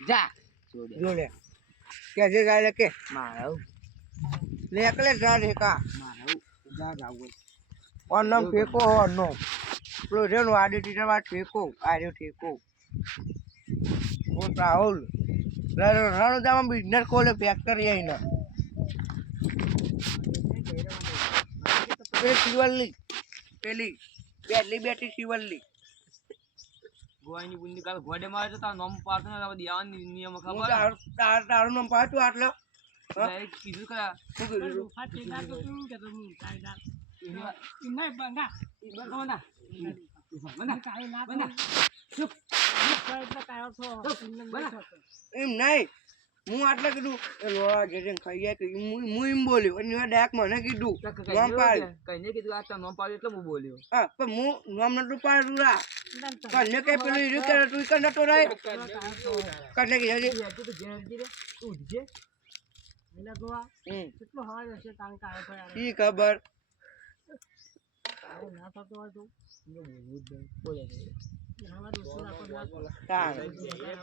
જા જો લે કે જે ગાય કે મારો લે એકલે જા રે કા મારો જા જાવ ઓનો ફેકો ઓનો પેલો જેનો આડી ટીચર વાત ફેકો આર્યો ઠેકો ઓ રાહુલ રાણો જામાં બિઝનેસ ખોલે ફેક્ટરી આઈના પેલી શિવલ્લી પેલી બેટલી બેટી શિવલ્લી ગોવાની બુંદી કાલ ગોડે મારે તો તાર નોમ પાડતો ને દેવાની નિયમ હું ખબર તારું નામ પાછું આટલો ડાયરેક્ટ કીધું કરા શું કીધું એમ નહીં હું આટલે કીધું એ લોડા જે ખાઈ જાય કે હું એમ બોલ્યો અને ડાયરેક્ટ મને કીધું નામ પાડ કઈને કીધું આ તાર નોમ પાડ્યું એટલે હું બોલ્યો હા પણ હું નામ નતું પાડું રા કને કે પેલું ઈરું કે તું કને નતો રે કને કે જજે તું જે હરજી રે તું ઉઠજે ઈ ખબર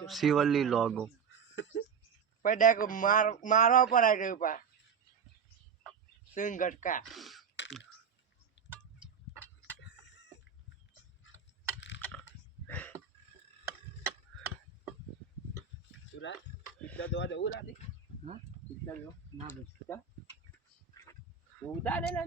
શિવલ્લી લોગો પછી ડાયરેક્ટ મારવા પર આવી ગયું પા સિંગ ગટકા પિક્ચર જોવા જવું રાતે હા પિક્ચર જો ના બસ ઉતારે ને